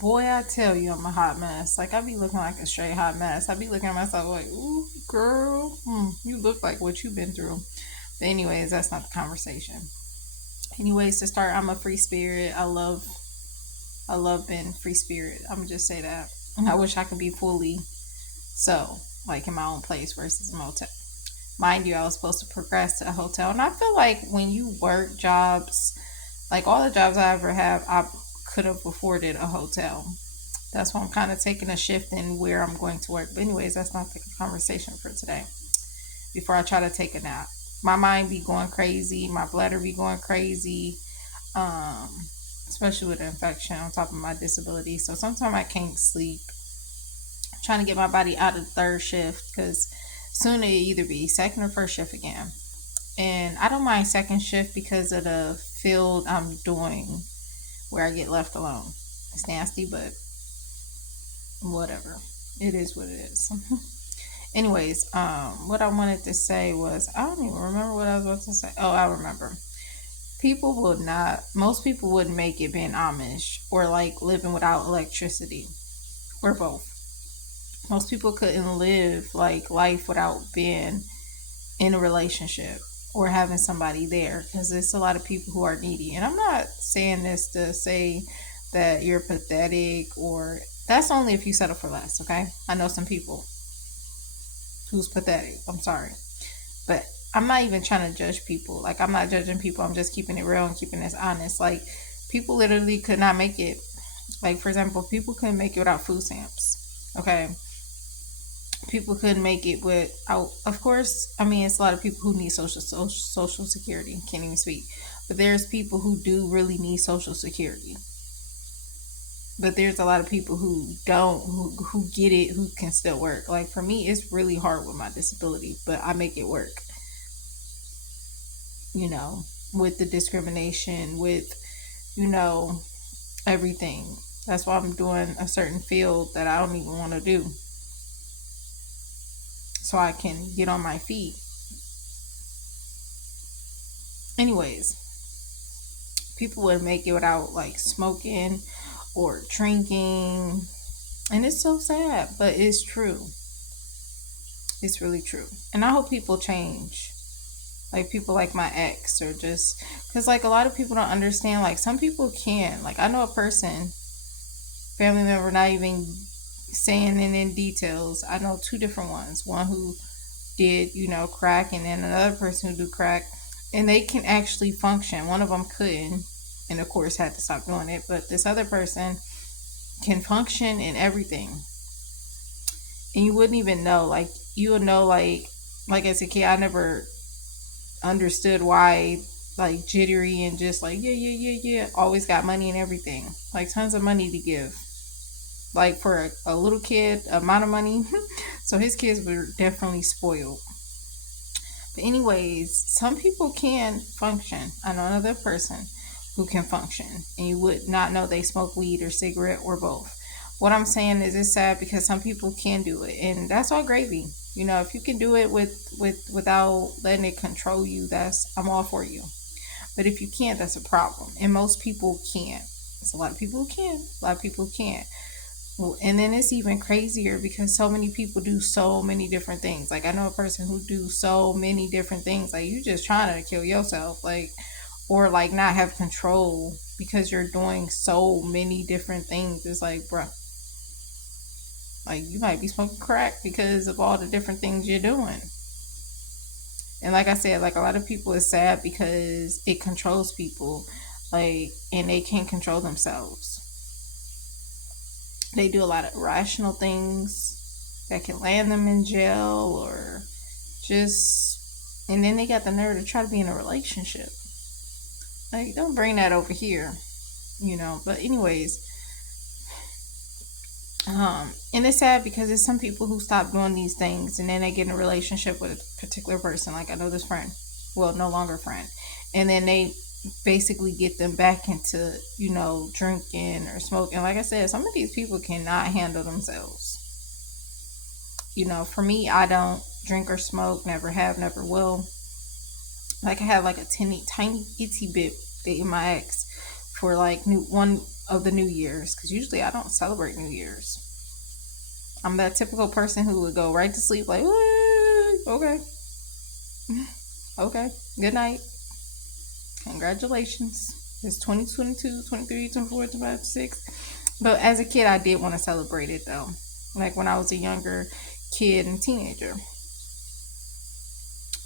Boy, I tell you, I'm a hot mess. Like, I be looking like a straight hot mess. I be looking at myself like, ooh, girl, you look like what you've been through. But anyways, that's not the conversation. Anyways, to start, I'm a free spirit. I love being free spirit. I'm gonna just say that. And I wish I could be fully so, like in my own place versus a motel. Mind you, I was supposed to progress to a hotel, and I feel like when you work jobs, like all the jobs I ever have, I could have afforded a hotel. That's why I'm kind of taking a shift in where I'm going to work. But anyways, that's not the conversation for today. Before I try to take a nap, my mind be going crazy, my bladder be going crazy, um, especially with an infection on top of my disability. So sometimes I can't sleep. I'm trying to get my body out of third shift because soon it'll either be second or first shift again. And I don't mind second shift because of the field I'm doing where I get left alone. It's nasty, but whatever. It is what it is. Anyways, what I wanted to say was I don't even remember what I was about to say. Oh, I remember. People would not. Most people wouldn't make it being Amish or like living without electricity or both. Most people couldn't live like life without being in a relationship or having somebody there because there's a lot of people who are needy. And I'm not saying this to say that you're pathetic or that's only if you settle for less. Okay, I know some people who's pathetic. I'm sorry. But I'm not even trying to judge people. Like, I'm not judging people. I'm just keeping it real and keeping this honest. Like, people literally could not make it. Like, for example, people couldn't make it without food stamps. Okay. People couldn't make it without, of course, I mean, it's a lot of people who need social security. Can't even speak. But there's people who do really need social security. But there's a lot of people who don't, who get it, who can still work. Like, for me, it's really hard with my disability, but I make it work. You know, with the discrimination, with, you know, everything. That's why I'm doing a certain field that I don't even want to do. So I can get on my feet. Anyways, people would make it without like smoking or drinking. And it's so sad, but it's true. It's really true. And I hope people change. Like people like my ex or just because like a lot of people don't understand. Like some people can. Like I know a person, family member, not even saying it in details. I know two different ones. One who did, you know, crack, and then another person who do crack, and they can actually function. One of them couldn't, and of course had to stop doing it. But this other person can function in everything, and you wouldn't even know. Like you would know, like as a kid, I never understood why like jittery and just like yeah always got money and everything, like tons of money to give like for a little kid amount of money. So his kids were definitely spoiled. But anyways, some people can function. I know another person who can function and you would not know they smoke weed or cigarette or both. What I'm saying is it's sad because some people can do it and that's all gravy. You know, if you can do it without letting it control you, that's I'm all for you. But if you can't, that's a problem. And most people can't. There's a lot of people who can, a lot of people who can't. Well, and then it's even crazier because so many people do so many different things. Like I know a person who do so many different things. Like you just trying to kill yourself, like or like not have control because you're doing so many different things. It's like, bruh, like you might be smoking crack because of all the different things you're doing. And like I said, like a lot of people is sad because it controls people, like and they can't control themselves. They do a lot of irrational things that can land them in jail or just and then they got the nerve to try to be in a relationship. Like don't bring that over here, you know. But anyways, and it's sad because there's some people who stop doing these things and then they get in a relationship with a particular person. Like I know this friend, well, no longer friend, and then they basically get them back into, you know, drinking or smoking. Like I said, some of these people cannot handle themselves. You know, for me, I don't drink or smoke, never have, never will. Like I had like a tiny, tiny, itty bit dating my ex for like one. of the New Year's, because usually I don't celebrate New Year's. I'm that typical person who would go right to sleep like, okay, okay, good night, congratulations. It's 2022, 23, 24, 25, 6. But as a kid, I did want to celebrate it though. Like when I was a younger kid and teenager.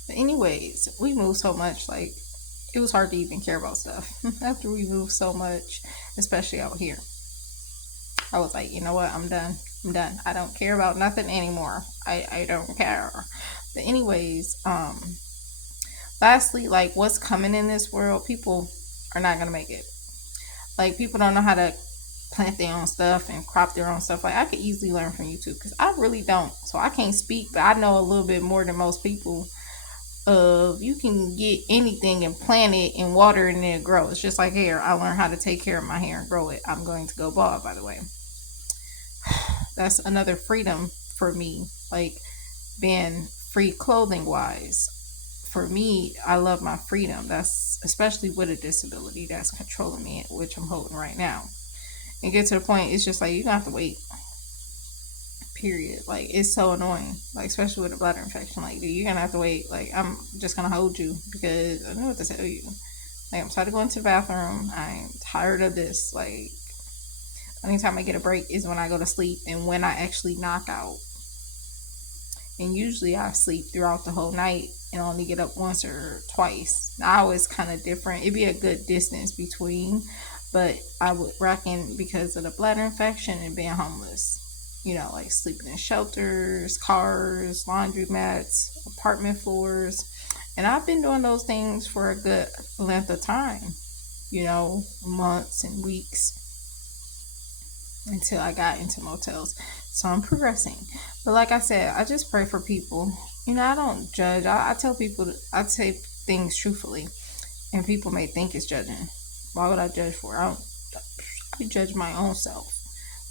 But anyways, we moved so much, like it was hard to even care about stuff after we moved so much, especially out here. I was like, you know what, I'm done. I'm done. I don't care about nothing anymore. I don't care. But anyways, lastly, like what's coming in this world, people are not gonna make it. Like people don't know how to plant their own stuff and crop their own stuff. Like I could easily learn from YouTube because I really don't. So I can't speak, but I know a little bit more than most people. Of you can get anything and plant it and water it and it grows. It's just like hair. I learned how to take care of my hair and grow it. I'm going to go bald, by the way. That's another freedom for me. Like being free clothing wise. For me, I love my freedom. That's especially with a disability that's controlling me, which I'm holding right now. And get to the point, it's just like you don't have to wait. Period. Like it's so annoying. Like especially with a bladder infection. Like dude, you're gonna have to wait. Like I'm just gonna hold you because I don't know what to tell you. Like I'm tired of going to the bathroom. I'm tired of this. Like the only time I get a break is when I go to sleep and when I actually knock out. And usually I sleep throughout the whole night and only get up once or twice. Now it's kind of different. It'd be a good distance between, but I would reckon because of the bladder infection and being homeless. You know, like sleeping in shelters, cars, laundry mats, apartment floors. And I've been doing those things for a good length of time, you know, months and weeks until I got into motels. So I'm progressing. But like I said, I just pray for people. You know, I don't judge. I tell people, I say things truthfully. And people may think it's judging. Why would I judge for? I judge my own self.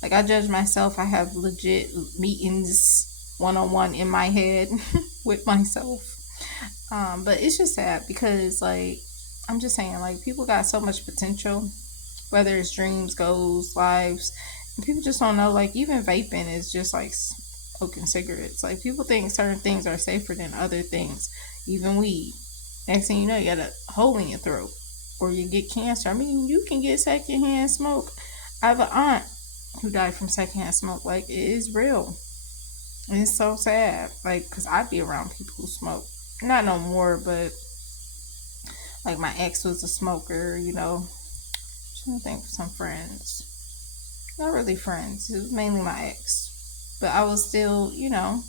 Like I judge myself. I have legit meetings one on one in my head with myself. But it's just sad because like I'm just saying like people got so much potential, whether it's dreams, goals, lives, and people just don't know. Like even vaping is just like smoking cigarettes. Like people think certain things are safer than other things, even weed. Next thing you know, you got a hole in your throat, or you get cancer. I mean, you can get secondhand smoke. I have an aunt who died from secondhand smoke. Like it is real. And it's so sad. Like, cause I'd be around people who smoke. Not no more, but like my ex was a smoker. You know, I'm trying to think of some friends. Not really friends. It was mainly my ex, but I was still, you know,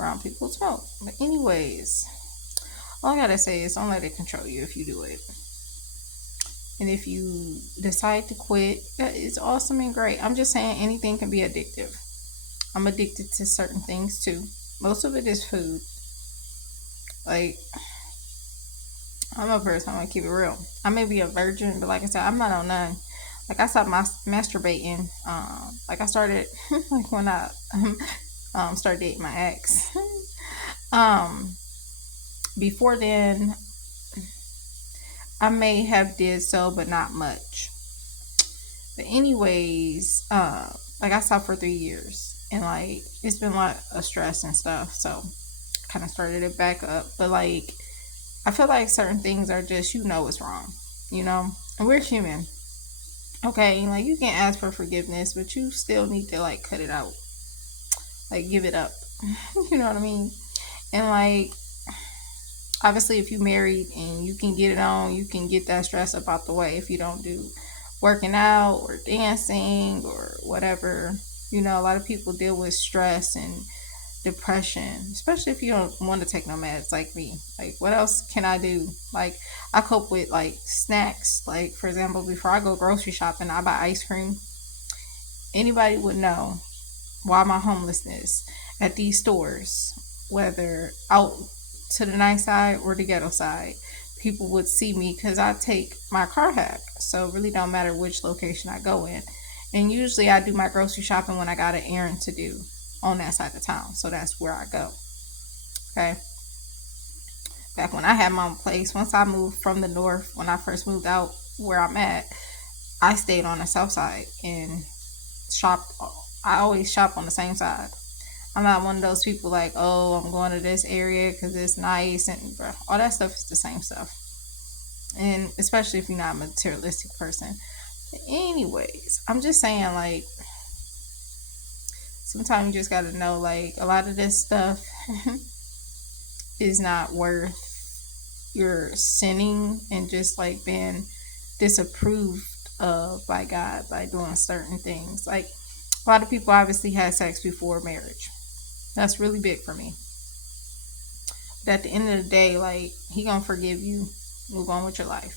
around people who smoke. But anyways, all I gotta say is don't let it control you if you do it. And if you decide to quit, that is awesome and great. I'm just saying anything can be addictive. I'm addicted to certain things too. Most of it is food. Like I'm a person, I'm gonna keep it real. I may be a virgin, but like I said, I'm not on none. Like I stopped masturbating. Like I started like when I started dating my ex. um, Before then, I may have did so, but not much. But anyways, like I stopped for 3 years, and like it's been a lot of stress and stuff. So kind of started it back up. But like I feel like certain things are just you know it's wrong, you know, and we're human. Okay, like you can ask for forgiveness, but you still need to like cut it out, like give it up. You know what I mean? And like obviously if you married and you can get it on, you can get that stress up out the way if you don't do working out or dancing or whatever. You know, a lot of people deal with stress and depression, especially if you don't want to take no meds like me. Like what else can I do? Like I cope with like snacks. Like for example, before I go grocery shopping, I buy ice cream. Anybody would know why my homelessness at these stores, whether out to the nice side or the ghetto side, people would see me because I take my car hack. So it really don't matter which location I go in. And usually I do my grocery shopping when I got an errand to do on that side of town. So that's where I go. Okay. Back when I had my own place, once I moved from the north, when I first moved out where I'm at, I stayed on the south side and shopped. I always shop on the same side. I'm not one of those people like, oh, I'm going to this area because it's nice, and bruh, all that stuff is the same stuff. And especially if you're not a materialistic person. But anyways, I'm just saying, like, sometimes you just got to know, like, a lot of this stuff is not worth your sinning and just like being disapproved of by God by doing certain things. Like, a lot of people obviously had sex before marriage. That's really big for me. But at the end of the day, like, he gonna forgive you, move on with your life,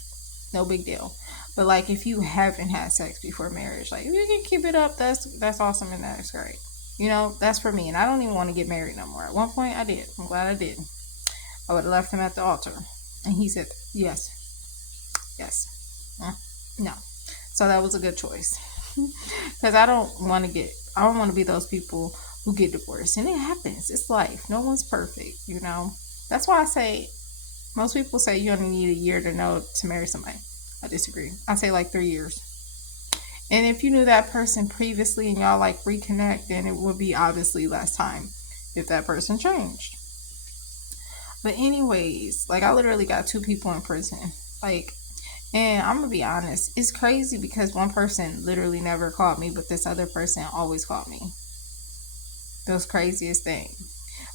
no big deal. But like, if you haven't had sex before marriage, like, if you can keep it up, that's awesome and that's great. You know, that's for me. And I don't even want to get married no more. At one point I did. I'm glad I did. I would have left him at the altar. And he said yes. Yes. No. So that was a good choice. Because I don't want to be those people who get divorced. And it happens. It's life. No one's perfect, you know. That's why I say, most people say you only need a year to know to marry somebody. I disagree. I say like 3 years. And if you knew that person previously and y'all like reconnect, then it would be obviously less time if that person changed. But anyways, like, I literally got 2 people in prison. Like, and I'm gonna be honest, it's crazy because one person literally never called me, but this other person always called me. It was craziest thing.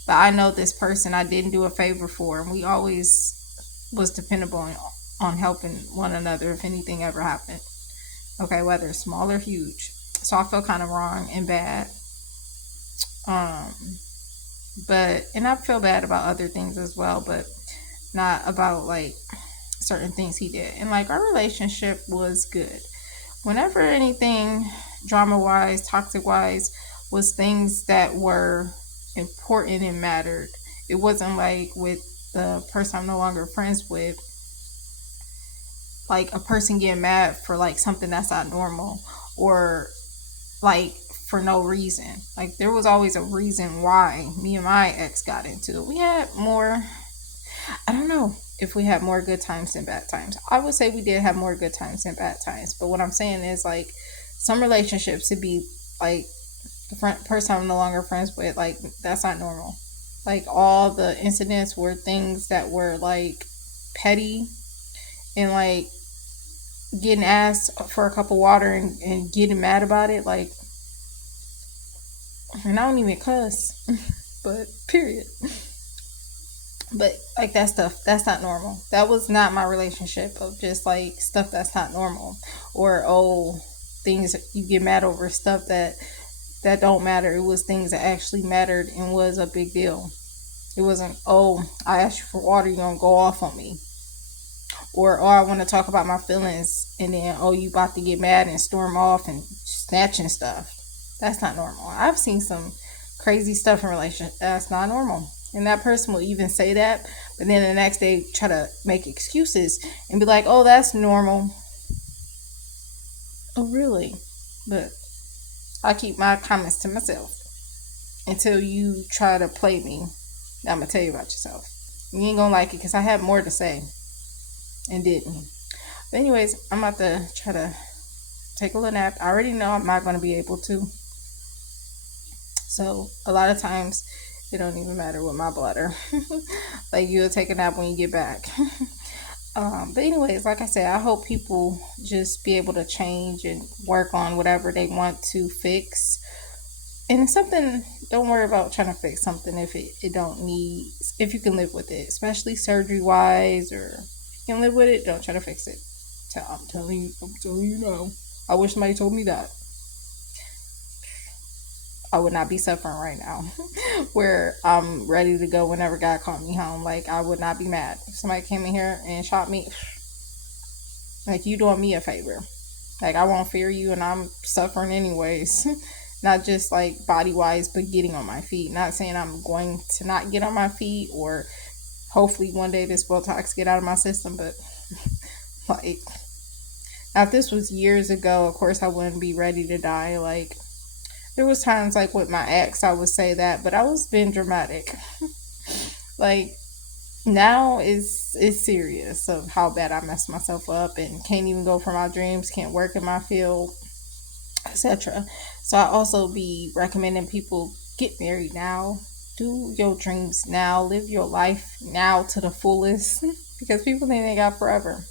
But I know this person I didn't do a favor for, and we always was dependable on helping one another if anything ever happened. Okay, whether it's small or huge. So I feel kind of wrong and bad. Um, but and I feel bad about other things as well, but not about like certain things he did. And like, our relationship was good. Whenever anything drama wise, toxic wise, was things that were important and mattered. It wasn't like with the person I'm no longer friends with, like a person getting mad for like something that's not normal, or like for no reason. Like, there was always a reason why me and my ex got into it. We had more, I don't know if we had more good times than bad times. I would say we did have more good times than bad times. But what I'm saying is, like, some relationships to be like the person I'm no longer friends with, like, that's not normal. Like, all the incidents were things that were like petty, and like getting asked for a cup of water and getting mad about it. Like, and I don't even cuss, but period. But like, that stuff, that's not normal. That was not my relationship of just like stuff that's not normal, or oh, things you get mad over stuff that don't matter. It was things that actually mattered and was a big deal. It wasn't, oh, I asked you for water, you gonna go off on me, or oh, I want to talk about my feelings, and then oh, you about to get mad and storm off and snatching stuff. That's not normal. I've seen some crazy stuff in relationships. That's not normal. And that person will even say that, but then the next day try to make excuses and be like, oh, that's normal. Oh, really? But I keep my comments to myself until you try to play me. I'm going to tell you about yourself. You ain't going to like it because I had more to say and didn't. But anyways, I'm about to try to take a little nap. I already know I'm not going to be able to. So a lot of times it don't even matter with my bladder. Like, you'll take a nap when you get back. But anyways, like I said, I hope people just be able to change and work on whatever they want to fix. And it's something, don't worry about trying to fix something if it don't need, if you can live with it, especially surgery wise, or if you can live with it, don't try to fix it. I'm telling you now. I wish somebody told me that. I would not be suffering right now, where I'm ready to go whenever God called me home. Like, I would not be mad if somebody came in here and shot me. Like, you doing me a favor. Like, I won't fear you, and I'm suffering anyways. Not just like body wise, but getting on my feet. Not saying I'm going to not get on my feet, or hopefully one day this Botox get out of my system, but like, now if this was years ago, of course I wouldn't be ready to die. Like, there was times like with my ex, I would say that, but I was being dramatic. Like, Now it's serious of how bad I messed myself up and can't even go for my dreams, can't work in my field, etc. So I also be recommending people get married now, do your dreams now, live your life now to the fullest because people think they got forever.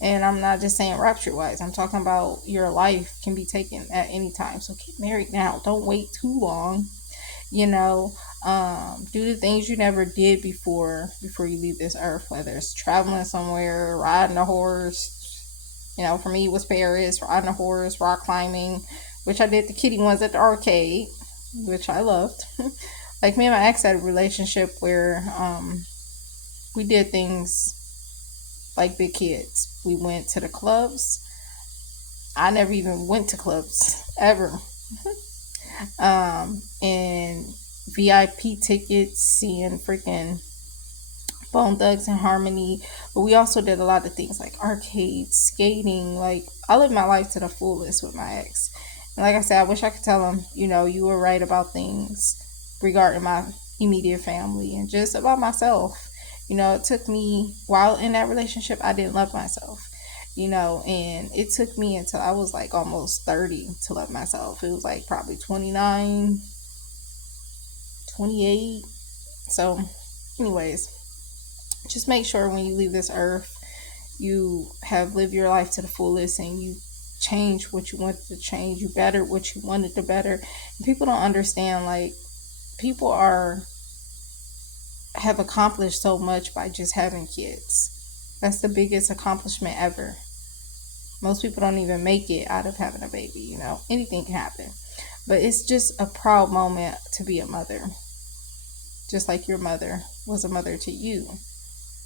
And I'm not just saying rapture wise, I'm talking about your life can be taken at any time. So get married now. Don't wait too long. You know, do the things you never did before you leave this earth, whether it's traveling somewhere, riding a horse. You know, for me it was Paris, riding a horse, rock climbing, which I did the kiddie ones at the arcade, which I loved. Like me and my ex had a relationship where we did things like big kids. We went to the clubs. I never even went to clubs ever. And VIP tickets, seeing freaking Bone Thugs and Harmony. But we also did a lot of things like arcades, skating. Like I lived my life to the fullest with my ex. And like I said, I wish I could tell him, you were right about things regarding my immediate family and just about myself. It took me while in that relationship, I didn't love myself. And it took me until I was like almost 30 to love myself. It was like probably 29, 28. So, anyways, just make sure when you leave this earth, you have lived your life to the fullest and you change what you wanted to change. You better what you wanted to better. And people don't understand, like, people have accomplished so much by just having kids. That's the biggest accomplishment ever. Most people don't even make it out of having a baby, Anything can happen. But it's just a proud moment to be a mother. Just like your mother was a mother to you.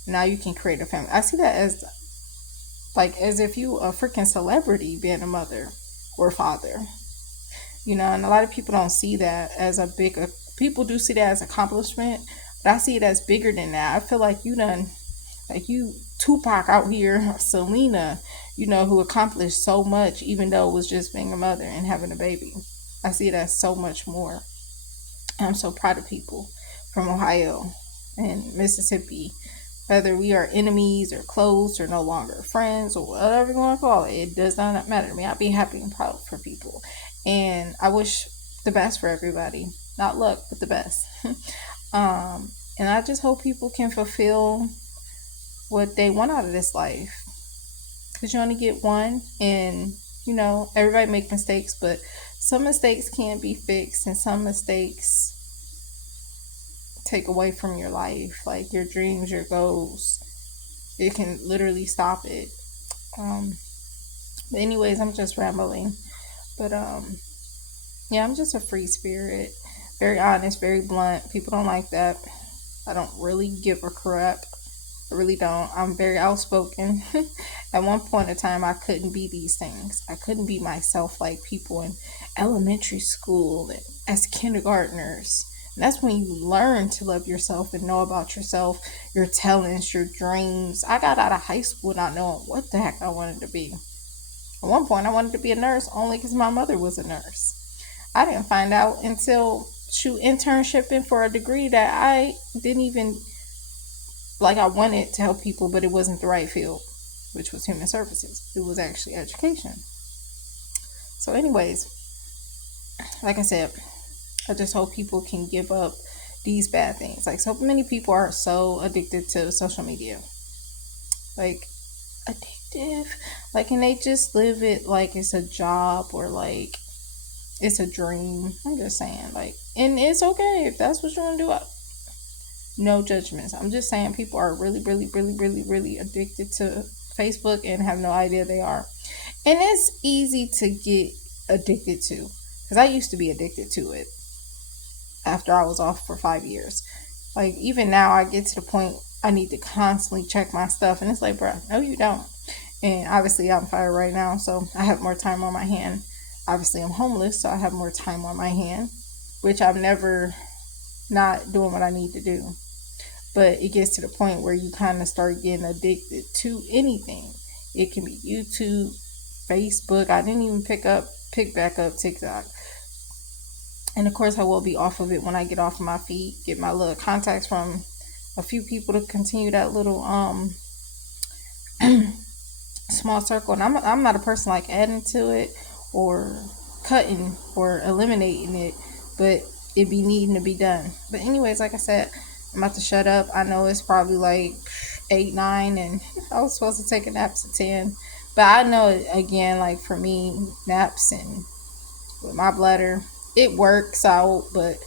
Now you can create a family. I see that as if you a freaking celebrity being a mother or father. And a lot of people don't see that as people do see that as accomplishment, but I see it as bigger than that. I feel like you Tupac out here, Selena, who accomplished so much, even though it was just being a mother and having a baby. I see it as so much more. I'm so proud of people from Ohio and Mississippi, whether we are enemies or close or no longer friends or whatever you want to call it. It does not matter to me. I'll be happy and proud for people. And I wish the best for everybody. Not luck, but the best. And I just hope people can fulfill what they want out of this life. Because you only get one, and everybody make mistakes, but some mistakes can't be fixed, and some mistakes take away from your life, like your dreams, your goals. It can literally stop it. But anyways, I'm just rambling. But yeah, I'm just a free spirit. Very honest, very blunt. People don't like that. I don't really give a crap. I really don't. I'm very outspoken. At one point in time, I couldn't be these things. I couldn't be myself like people in elementary school and as kindergartners. And that's when you learn to love yourself and know about yourself, your talents, your dreams. I got out of high school not knowing what the heck I wanted to be. At one point, I wanted to be a nurse only because my mother was a nurse. I didn't find out until internshipping for a degree that I didn't even I wanted to help people, but it wasn't the right field, which was human services. It was actually education. So, anyways, like I said, I just hope people can give up these bad things. Like, so many people are so addicted to social media. Like, addictive. Like, and they just live it like it's a job or like it's a dream. I'm just saying, and it's okay if that's what you want to do. No judgments. I'm just saying people are really, really, really, really, really addicted to Facebook and have no idea they are. And it's easy to get addicted to because I used to be addicted to it after I was off for 5 years. Like, even now, I get to the point I need to constantly check my stuff. And it's like, bro, no, you don't. And obviously, I'm fired right now, so I have more time on my hand. Obviously, I'm homeless, so I have more time on my hand, which I'm never not doing what I need to do. But it gets to the point where you kind of start getting addicted to anything. It can be YouTube, Facebook. I didn't even pick back up TikTok. And of course, I will be off of it when I get off of my feet, get my little contacts from a few people to continue that little small circle. And I'm not a person like adding to it or cutting or eliminating it, but it be needing to be done. But anyways, like I said, I'm about to shut up. I know it's probably like 8, 9, and I was supposed to take a nap to 10. But I know, again, like for me, naps and with my bladder, it works out, but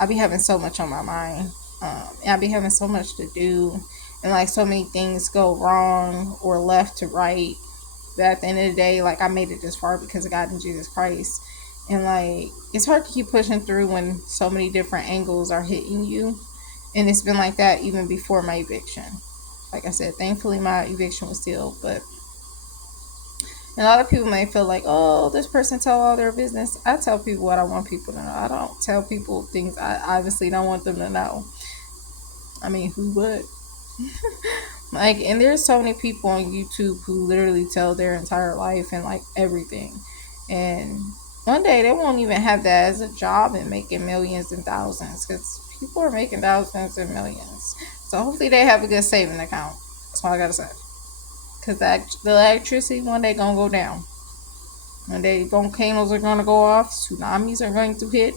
I be having so much on my mind. And I be having so much to do, and like so many things go wrong or left to right. But at the end of the day, like I made it this far because of God and Jesus Christ. And like it's hard to keep pushing through when so many different angles are hitting you. And it's been like that even before my eviction. Like I said, thankfully my eviction was sealed, but and a lot of people may feel like, oh, this person tell all their business. I tell people what I want people to know. I don't tell people things I obviously don't want them to know. I mean, who would? Like, and there's so many people on YouTube who literally tell their entire life and like everything. And one day they won't even have that as a job and making millions and thousands, because people are making thousands and millions. So hopefully they have a good saving account. That's all I gotta say. Because the electricity one day gonna go down. One day volcanoes are gonna go off. Tsunamis are going to hit.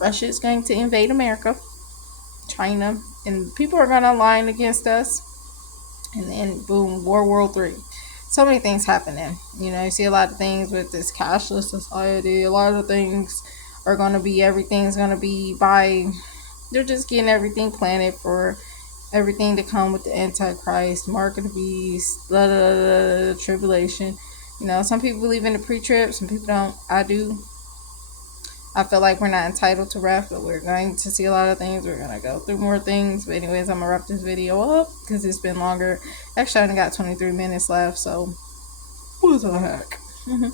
Russia is going to invade America. China. And people are gonna align against us. And then boom, World War III. So many things happening. You know, you see a lot of things with this cashless society. A lot of things are going to be, everything's going to be by, they're just getting everything planted for everything to come with the Antichrist, mark of the beast, blah, blah, blah, blah, tribulation. You know, some people believe in the pre-trib, some people don't. I do. I feel like we're not entitled to wrath, but we're going to see a lot of things. We're going to go through more things. But anyways, I'm going to wrap this video up because it's been longer. Actually, I only got 23 minutes left, so what the heck? I'm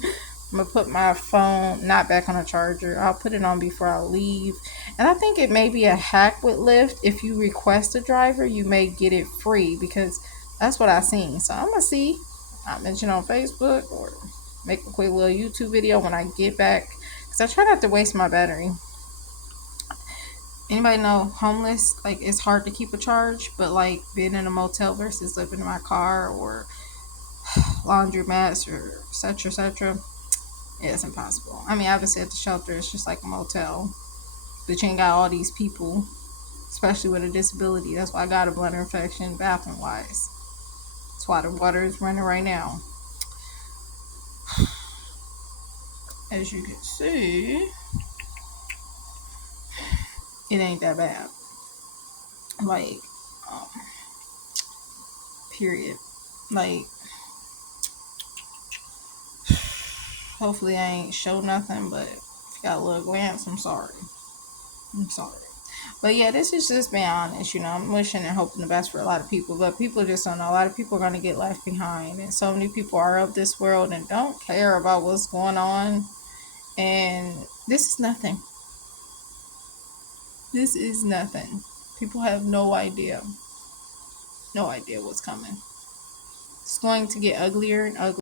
going to put my phone not back on a charger. I'll put it on before I leave. And I think it may be a hack with Lyft. If you request a driver, you may get it free, because that's what I seen. So I'm going to see. I'll mention on Facebook or make a quick little YouTube video when I get back. I try not to waste my battery. Anybody know homeless? Like, it's hard to keep a charge, but like being in a motel versus living in my car or laundromats or etc. etc. Yeah, it's impossible. I mean, obviously at the shelter it's just like a motel, but you ain't got all these people, especially with a disability. That's why I got a bladder infection, bathroom wise. That's why the water is running right now. As you can see, it ain't that bad. Like, um, period. Like, hopefully I ain't show nothing, but if you got a little glance, I'm sorry. I'm sorry. But yeah, this is just being honest. You know, I'm wishing and hoping the best for a lot of people, but people just don't know. A lot of people are going to get left behind, and so many people are of this world and don't care about what's going on. And this is nothing. This is nothing. People have no idea. No idea what's coming. It's going to get uglier and uglier.